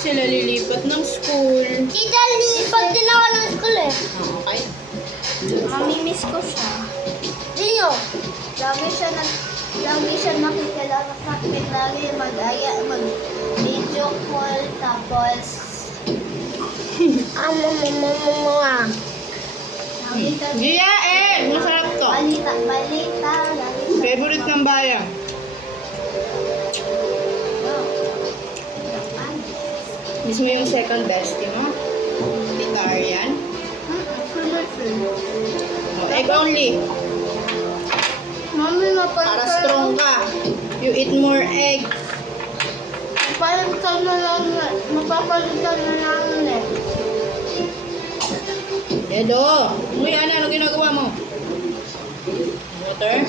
Sila lilipat ng school. Tita, lipat din ako ng school eh. Okay. Mamimiss ko siya. Sino? Lagi siya nakikilala sa akin. Lagi mag-video call. Tapos, Gia, masarap to. balita. Favorite ng bayan. Miss mo yung second bestie mo? Tita Arian? Oh, egg only. Mami, Para strong ka. You eat more egg. Mapapalitan na namin eh. Edo, umuwi na. Ano ginagawa mo? Water?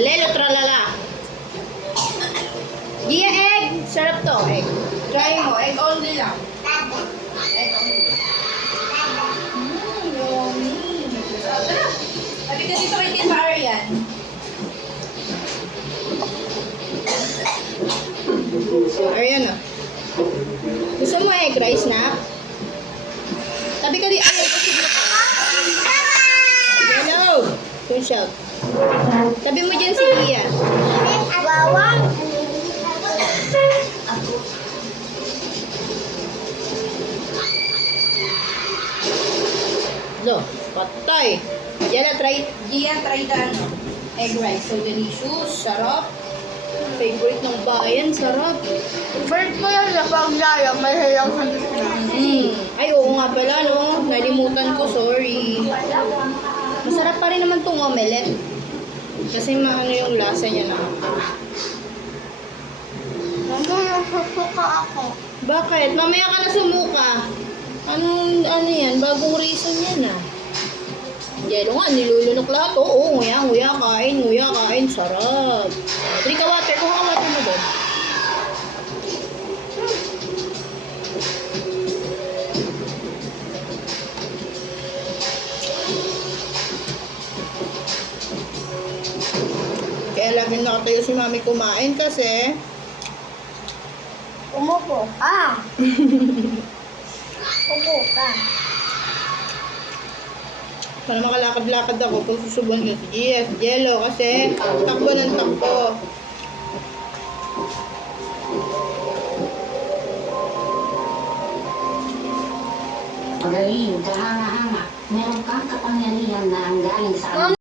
Lelo tralala. Gia, egg. Sarap to, egg. Try mo, egg only lang. Egg only. Yummy. Tara. Sabi ka dito kay Tita Arian. Arian ah. Gusto mo egg rice na? Sabi ka dito. Ay, hello. Don't shout. Sabi mo dyan si Gia. Bawang. So, patay. Gia, try the ano, egg rice. So delicious. Sarap. Favorite ng bayan. Sarap. Bird ko yan na paglaya. May hayang sa gitna. Ay, oo nga pala, no? Nalimutan ko. Sorry. Masarap pa rin naman tong omelette. Kasi maano yung lasa niya na. Nasusuka ako. Bakit? Mamaya ka na sumuka. Ano yan? Bagong reason yan ah. Yelo nga, nilulunok lahat. Oo, nguya kain. Sarap. Drink ka water. Kuha ka water mo doon. Kaya laging nakatayo si mami kumain kasi Umupo. Upo ka. para makalakad-lakad ako pag susubuan ko si GF, Jello kasi takbo ng takbo. Pagaling, kahanga-hanga, meron kang kapangyarihan na ang galing sa